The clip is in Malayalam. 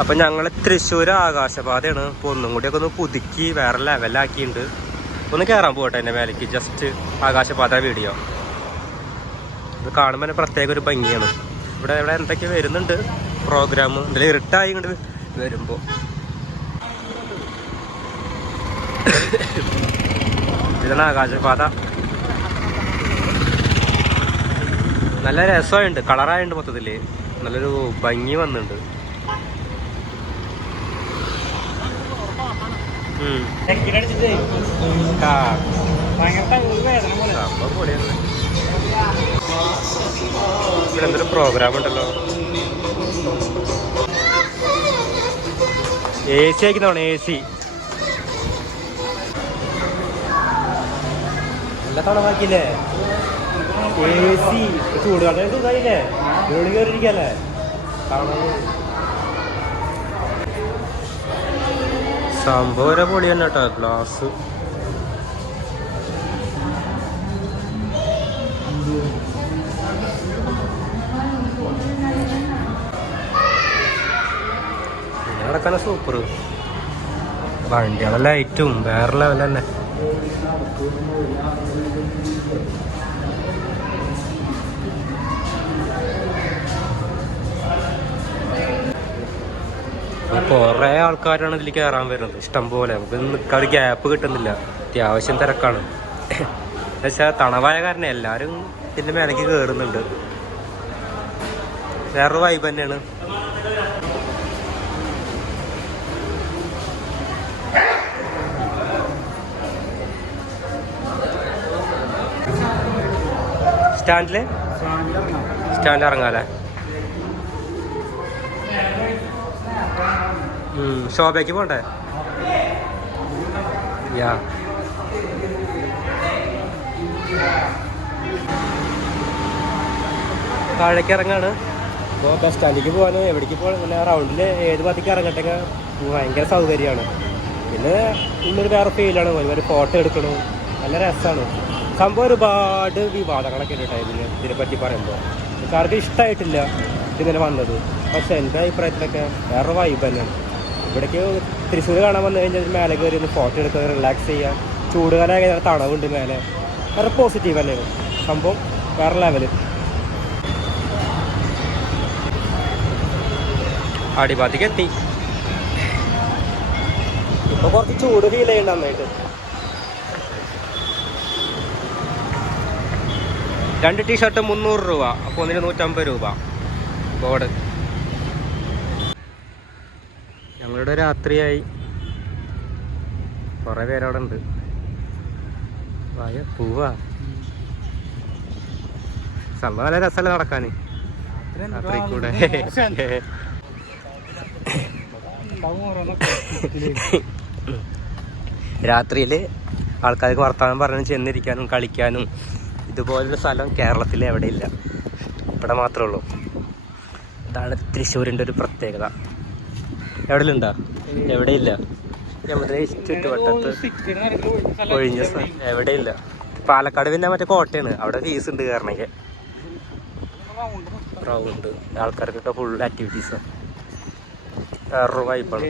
അപ്പം ഞങ്ങൾ തൃശ്ശൂർ ആകാശപാതയാണ്. ഇപ്പോൾ ഒന്നും കൂടിയൊക്കെ ഒന്ന് പുതുക്കി വേറെ ലെവലാക്കിയിട്ടുണ്ട്. ഒന്ന് കയറാൻ പോകട്ടെ എൻ്റെ മേലേക്ക്, ജസ്റ്റ് ആകാശപാത വീഡിയോ. ഇത് കാണുമ്പോൾ തന്നെ പ്രത്യേക ഒരു ഭംഗിയാണ്. ഇവിടെ എന്തൊക്കെ വരുന്നുണ്ട് പ്രോഗ്രാം, എന്തെങ്കിലും ഇരുട്ടായി ഇങ്ങോട്ട് വരുമ്പോൾ. ഇതാണ് ആകാശപാത. നല്ല രസമായിട്ടുണ്ട്, കളറായിട്ടുണ്ട്, മൊത്തത്തിൽ നല്ലൊരു ഭംഗി വന്നിട്ടുണ്ട്. എന്തൊരു പ്രോഗ്രാം ഉണ്ടല്ലോ. AC ആക്കുന്നതാണ്, AC. നല്ല തണവാക്കിയില്ലേ AC. ചൂടുകാലം സുഖമായില്ലേ, ജോലി കയറിയിരിക്കല്ലേ. സംഭവം പൊളി തന്നെ കേട്ടോ. Glass നടക്കാന super. വണ്ടികളെ ലൈറ്റും വേറെ ലെവൽ തന്നെ. കുറേ ആൾക്കാരാണ് ഇതിൽ കയറാൻ വരുന്നത്, ഇഷ്ടം പോലെ. നമുക്ക് നിൽക്കാൻ ഒരു ഗ്യാപ്പ് കിട്ടുന്നില്ല, അത്യാവശ്യം തിരക്കാണ്. പക്ഷേ തണവായ കാരണം എല്ലാവരും ഇതിൻ്റെ മേലേക്ക് കയറുന്നുണ്ട്. വേറൊരു വൈബ് തന്നെയാണ്. സ്റ്റാൻഡിൽ ഇറങ്ങാല്ലേ. ഷോപ്പേക്ക് പോണ്ടേ? യാ, താഴേക്ക് ഇറങ്ങാണ്. അപ്പോൾ ബസ് സ്റ്റാൻഡിലേക്ക് പോകാൻ എവിടേക്ക് പോകാൻ പിന്നെ റൗണ്ടിൽ ഏത് ഭാഗത്തേക്ക് ഇറങ്ങട്ടെങ്കിൽ ഭയങ്കര സൗകര്യമാണ്. പിന്നെ ഇന്നൊരു വേറെ ഫീലാണ്, ഒരുപാട് ഫോട്ടോ എടുക്കണം, നല്ല രസമാണ്. സംഭവം ഒരുപാട് വിവാദങ്ങളൊക്കെ ഉണ്ട് ടൈമിൽ ഇതിനെപ്പറ്റി പറയുമ്പോൾ. ആർക്കും ഇഷ്ടമായിട്ടില്ല ഇതിങ്ങനെ വന്നത്. പക്ഷെ എൻ്റെ അഭിപ്രായത്തിലൊക്കെ വേറെ വൈബ് തന്നെയാണ്. ഇവിടേക്ക് തൃശ്ശൂർ കാണാൻ വന്നു കഴിഞ്ഞാൽ മേലെ കയറി ഒന്ന് ഫോട്ടോ എടുക്കുക, റിലാക്സ് ചെയ്യുക. ചൂടുകാലം തണവുണ്ട് മേലെ, വേറെ പോസിറ്റീവ് തന്നെയാണ് സംഭവം, വേറെ ലെവല്. അടിഭാഗത്തേക്ക് എത്തി. ഇപ്പോൾ കുറച്ച് ചൂട് ഫീൽ ചെയ്യുന്നുണ്ട് നന്നായിട്ട്. 2 ടീഷർട്ട് 300 രൂപ, അപ്പോൾ ഒന്നിന് 150 രൂപ ബോർഡ്. ഞങ്ങളുടെ രാത്രിയായി, കുറേ പേരവിടെ ഉണ്ട്. പോവാ സംഭവം നല്ല രസമല്ല നടക്കാൻ രാത്രി കൂടെ. രാത്രിയിൽ ആൾക്കാർക്ക് വർത്തമാനം പറഞ്ഞ് ചെന്നിരിക്കാനും കളിക്കാനും ഇതുപോലൊരു സ്ഥലം കേരളത്തിൽ എവിടെയില്ല, ഇവിടെ മാത്രമേ ഉള്ളൂ. ഇതാണ് തൃശ്ശൂരിൻ്റെ ഒരു പ്രത്യേകത. എവിടെയുണ്ടോ? എവിടെയില്ല. നമ്മുടെ ചുറ്റുവട്ടത്ത് ഒഴിഞ്ഞ എവിടെയില്ല. പാലക്കാട് പിന്നെ മറ്റേ കോട്ടയാണ്, അവിടെ ഫീസ് ഉണ്ട് കയറണമെങ്കിൽ. റൗണ്ട് ആൾക്കാർക്കൊക്കെ ഫുൾ ആക്ടിവിറ്റീസ്, വേറൊരു വൈബാണ്.